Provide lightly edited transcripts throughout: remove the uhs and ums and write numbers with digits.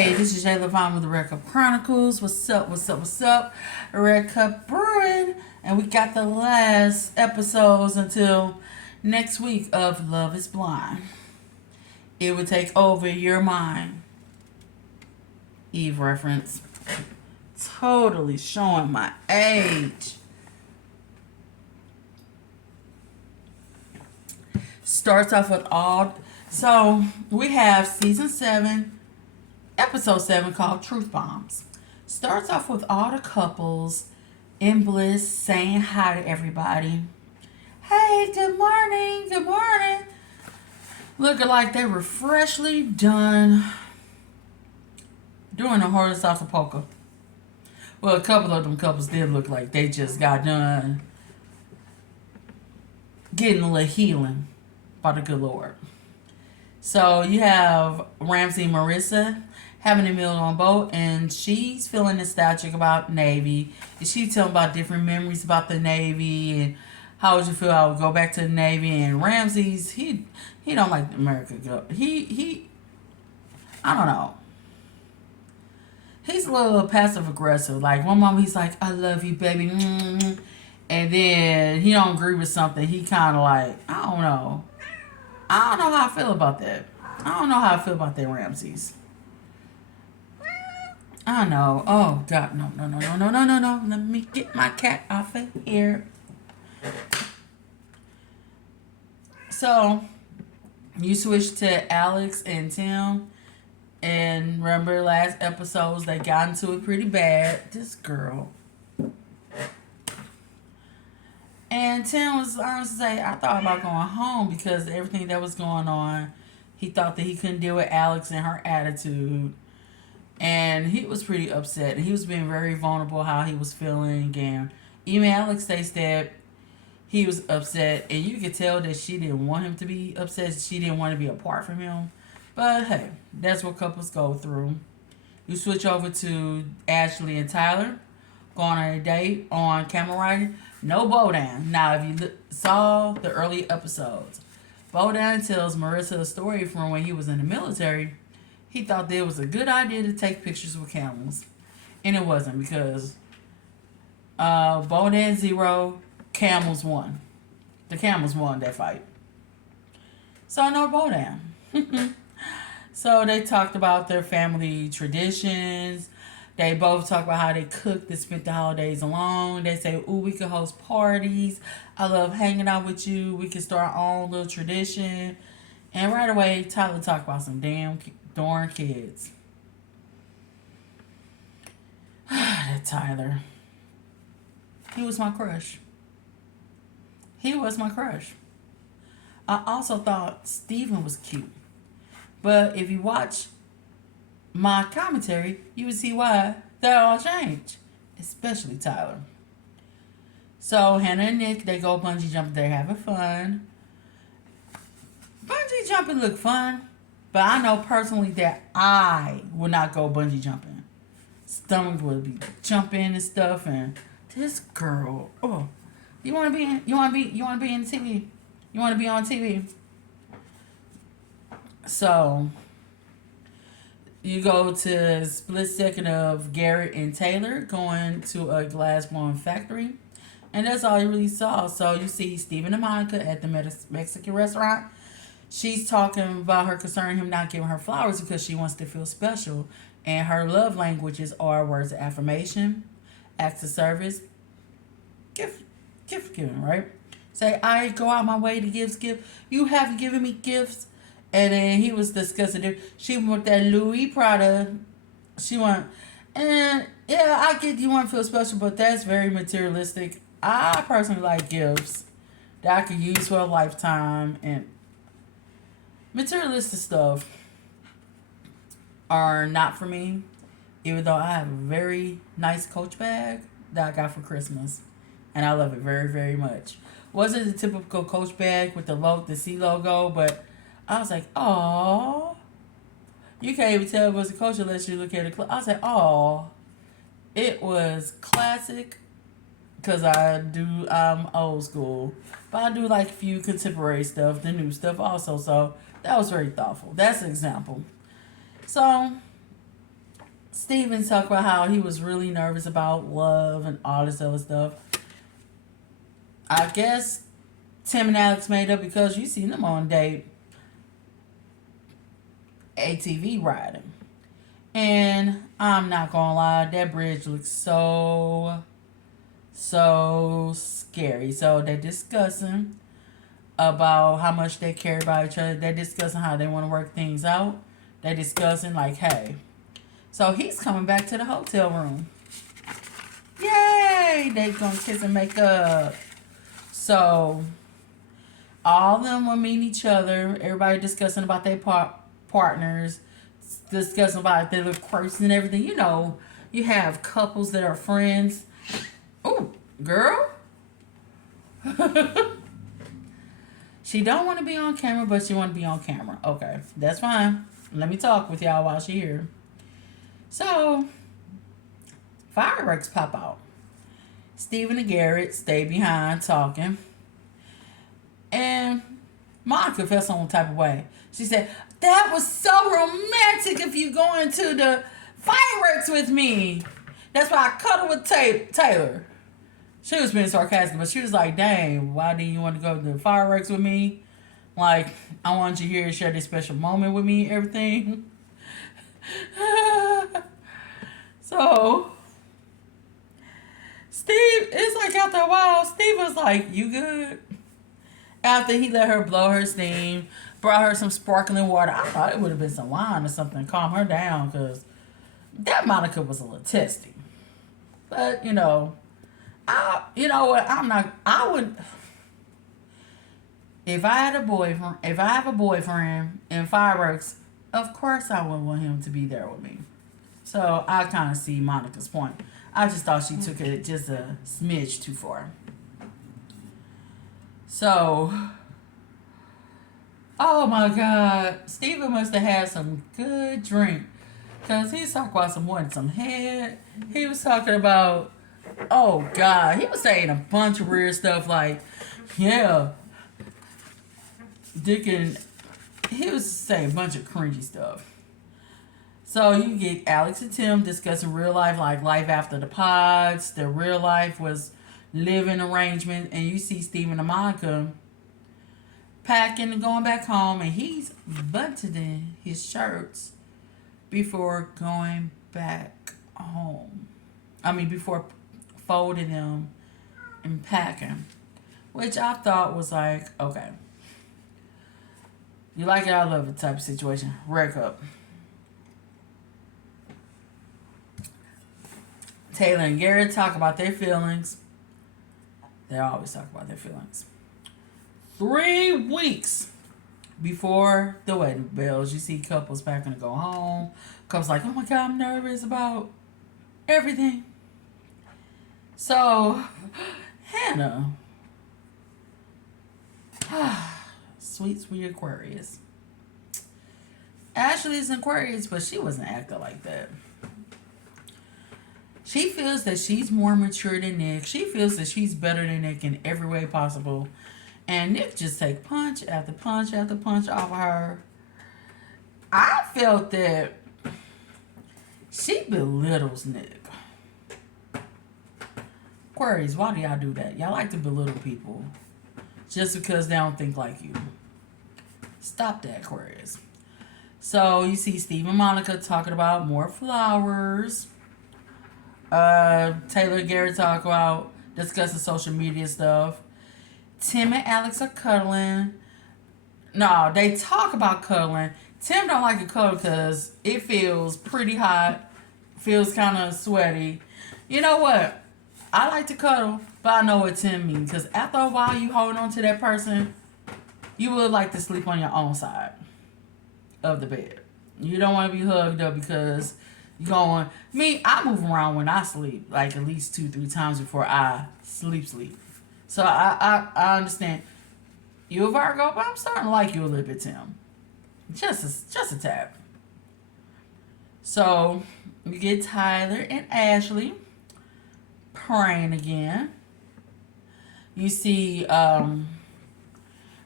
Hey, this is Jay Levine with the Red Cup Chronicles. What's up, what's up, what's up? Red Cup Brewing. And we got the last episodes until next week of Love is Blind. It would take over your mind. Eve reference. Totally showing my age. Starts off with all. So we have season 7. Episode 7 called Truth Bombs. Starts off with all the couples in bliss saying hi to everybody. Hey, good morning, good morning. Looking like they were freshly done doing a horizontal polka. Well, a couple of them couples did look like they just got done getting a little healing by the good Lord. So you have Ramsey and Marissa having a meal on boat, and she's feeling nostalgic about Navy. And she's telling about different memories about the Navy and how would you feel I would go back to the Navy. And Ramsey's he don't like America go. He I don't know. He's a little passive aggressive. Like one moment he's like, I love you, baby. Mm-hmm. And then he don't agree with something. He kind of like, I don't know. I don't know how I feel about that. I don't know how I feel about that Ramses. I know. Oh God, no. Let me get my cat off of here. So you switch to Alex and Tim, and remember last episodes they got into it pretty bad. This girl. And Tim was honest to say, I thought about going home because everything that was going on, he thought that he couldn't deal with Alex and her attitude. And he was pretty upset. He was being very vulnerable how he was feeling. And even Alex states that he was upset. And you could tell that she didn't want him to be upset. She didn't want to be apart from him. But hey, that's what couples go through. You switch over to Ashley and Tyler going on a date on camera riding. No Bodan. Now, if you saw the early episodes, Bodan tells Marissa a story from when he was in the military. He thought that it was a good idea to take pictures with camels. And it wasn't because Bodan 0, camels 1. The camels won that fight. So no Bodan. So they talked about their family traditions. They both talk about how they cooked and spent the holidays alone. They say, ooh, we could host parties. I love hanging out with you. We can start our own little tradition. And right away, Tyler talked about some darn kids. That Tyler. He was my crush. He was my crush. I also thought Steven was cute. But if you watch my commentary, you would see why that all changed. Especially Tyler. So Hannah and Nick, they go bungee jumping. They're having fun. Bungee jumping look fun. But I know personally that I would not go bungee jumping. Stomach would be jumping and stuff, and this girl, oh, you want to be in TV? You want to be on TV? So you go to a split second of Garrett and Taylor going to a glass blowing factory, and that's all you really saw. So you see Stephen and Monica at the Mexican restaurant. She's talking about her concern him not giving her flowers because she wants to feel special. And her love languages are words of affirmation, acts of service, gift giving, right? Say, I go out my way to give gifts. You haven't given me gifts. And then he was discussing it. She went with that Louis Prada. She went, and yeah, I get you want to feel special, but that's very materialistic. I personally like gifts that I could use for a lifetime, and materialistic stuff are not for me, even though I have a very nice Coach bag that I got for Christmas, and I love it very, very much. Wasn't the typical Coach bag with the C logo, but I was like, oh, you can't even tell it was a Coach unless you look at it. I was like, oh, it was classic, because I'm old school, but I do like a few contemporary stuff, the new stuff also, so that was very thoughtful. That's an example. So Steven talked about how he was really nervous about love and all this other stuff. I guess Tim and Alex made up because you seen them on date ATV riding. And I'm not gonna lie, that bridge looks so scary. So they're discussing about how much they care about each other. They're discussing how they want to work things out. They're discussing like, hey. So he's coming back to the hotel room. Yay! They gonna kiss and make up. So all of them will meet each other. Everybody discussing about their partners, discussing about their little quirks and everything. You know, you have couples that are friends. Oh, girl. She don't want to be on camera, but she want to be on camera. Okay, that's fine. Let me talk with y'all while she here. So, fireworks pop out. Stephen and Garrett stay behind talking. And Monica felt some type of way. She said, that was so romantic if you going to the fireworks with me. That's why I cuddled with Taylor. She was being sarcastic, but she was like, dang, why didn't you want to go to the fireworks with me? Like, I wanted you here to share this special moment with me, everything. So, Steve, it's like after a while, Steve was like, you good? After he let her blow her steam, brought her some sparkling water. I thought it would have been some wine or something to calm her down, because that Monica was a little testy. But, you know what, I would, if I have a boyfriend in fireworks, of course I would want him to be there with me. So I kind of see Monica's point. I just thought she took it just a smidge too far. So, oh my God, Steven must have had some good drink, because he's talking about some head. He was talking about, oh God, he was saying a bunch of weird stuff like, yeah, he was saying a bunch of cringy stuff. So you get Alex and Tim discussing real life, like life after the pods. Their real life was living arrangement, and you see Steven and Monica packing and going back home, and he's buttoning his shirts before going back home. Before folding them and packing, which I thought was like, okay, you like it, I love it type of situation. Wreck up. Taylor and Garrett talk about their feelings. They always talk about their feelings. 3 weeks before the wedding bells, you see couples packing to go home. Couples like, oh my God, I'm nervous about everything. So, Hannah, sweet Aquarius. Ashley is an Aquarius, but she wasn't acting like that. She feels that she's more mature than Nick. She feels that she's better than Nick in every way possible. And Nick just take punch after punch after punch off of her. I felt that she belittles Nick. Aquarius, why do y'all do that? Y'all like to belittle people just because they don't think like you. Stop that, Aquarius. So you see Steve and Monica talking about more flowers. Taylor and Gary talk about discussing social media stuff. Tim and Alex are cuddling. No, they talk about cuddling. Tim don't like to cuddle because it feels pretty hot. Feels kind of sweaty. You know what? I like to cuddle, but I know what Tim means. Because after a while you hold on to that person, you would like to sleep on your own side of the bed. You don't want to be hugged up because going, I move around when I sleep, like at least 2-3 times before I sleep. So I understand. You a Virgo, but I'm starting to like you a little bit, Tim. Just a tap. So you get Tyler and Ashley praying again. You see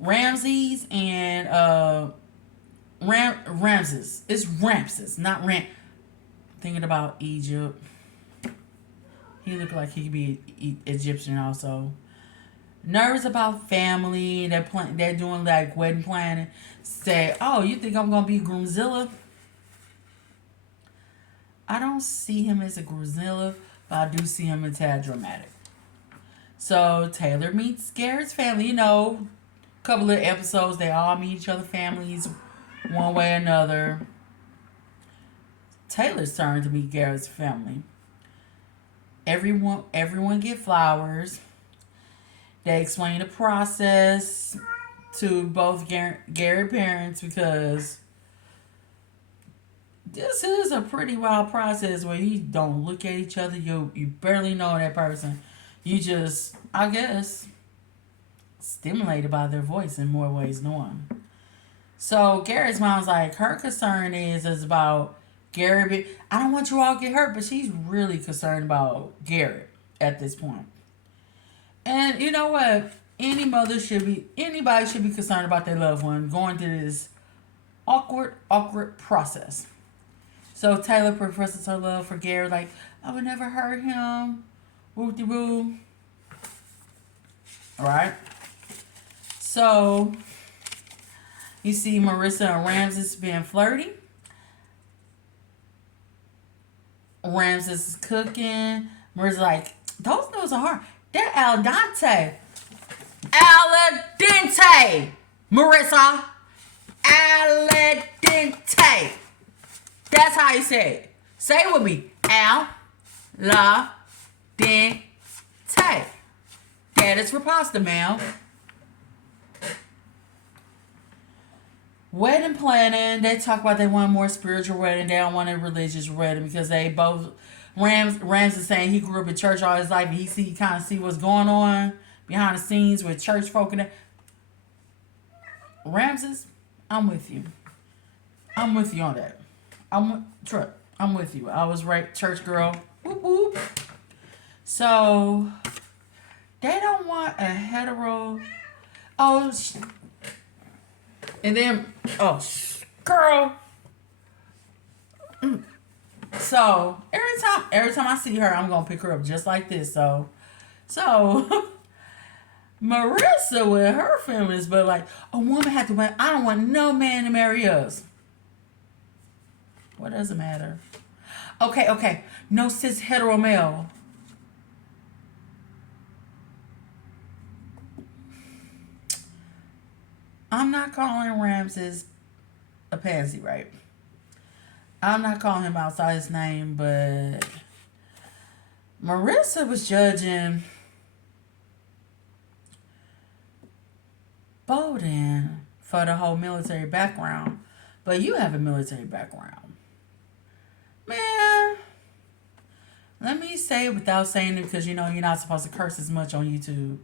Ramses and Ramses. It's Ramses, not Thinking about Egypt. He looked like he could be Egyptian also. Nervous about family. They're doing like wedding planning. Say, oh, you think I'm gonna be groomzilla? I don't see him as a groomzilla, but I do see him as tad dramatic. So Taylor meets Garrett's family. You know, a couple of episodes they all meet each other's families, one way or another. Taylor's turn to meet Garrett's family. Everyone get flowers. They explain the process to both Garrett parents because this is a pretty wild process where you don't look at each other. You barely know that person. You just, I guess, stimulated by their voice in more ways than one. So Garrett's mom's like, her concern is about Garrett. I don't want you all to get hurt, but she's really concerned about Garrett at this point. And you know what? Anybody should be concerned about their loved one going through this awkward process. So Taylor professes her love for Garrett, like, I would never hurt him. Whoop-de-woo. Alright? So, you see Marissa and Ramses being flirty. Ramses is cooking. Marissa's like, those noodles are hard. They're al dente. Al dente. Marissa. Al dente. That's how you say it. Say it with me. Al la dente. That is for pasta, ma'am. Wedding planning. They talk about they want a more spiritual wedding. They don't want a religious wedding because they both. Rams is saying he grew up in church all his life and he kind of see what's going on behind the scenes with church folk and that. Ramses, I'm with you. I'm with you on that. I'm with you. I was right, church girl. Whoop whoop. So they don't want a hetero. Oh, and then girl. So every time I see her, I'm gonna pick her up just like this. So Marissa with her feelings, but like a woman had to win. I don't want no man to marry us. What does it matter? Okay. No cis hetero male. I'm not calling Ramses a pansy, right? I'm not calling him outside his name, but Marissa was judging Bowden for the whole military background. But you have a military background. Man, let me say it without saying it because you know you're not supposed to curse as much on YouTube.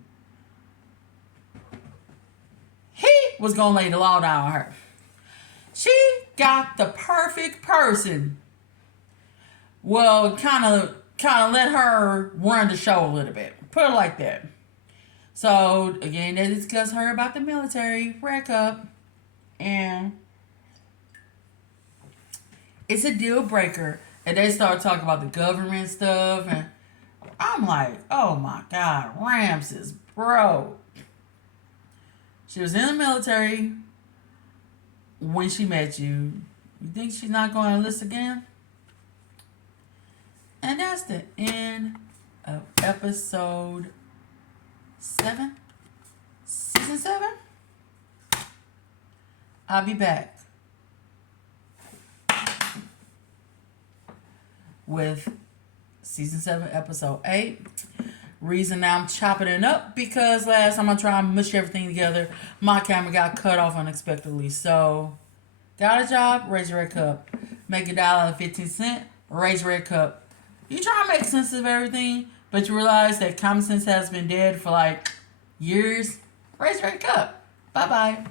He was going to lay the law down on her. She got the perfect person. Well, kind of let her run the show a little bit. Put it like that. So, again, they discuss her about the military, Red Cup, and it's a deal breaker. And they start talking about the government stuff, and I'm like, oh my God, Ramses, bro. She was in the military when she met you. You think she's not going to enlist again? And that's the end of episode 7. Season 7. I'll be back with season 7, episode 8. Reason I'm chopping it up because last time I tried to mush everything together, my camera got cut off unexpectedly. So, got a job, raise your red cup. Make $1.15, raise your red cup. You try to make sense of everything, but you realize that common sense has been dead for like years. Raise your red cup. Bye bye.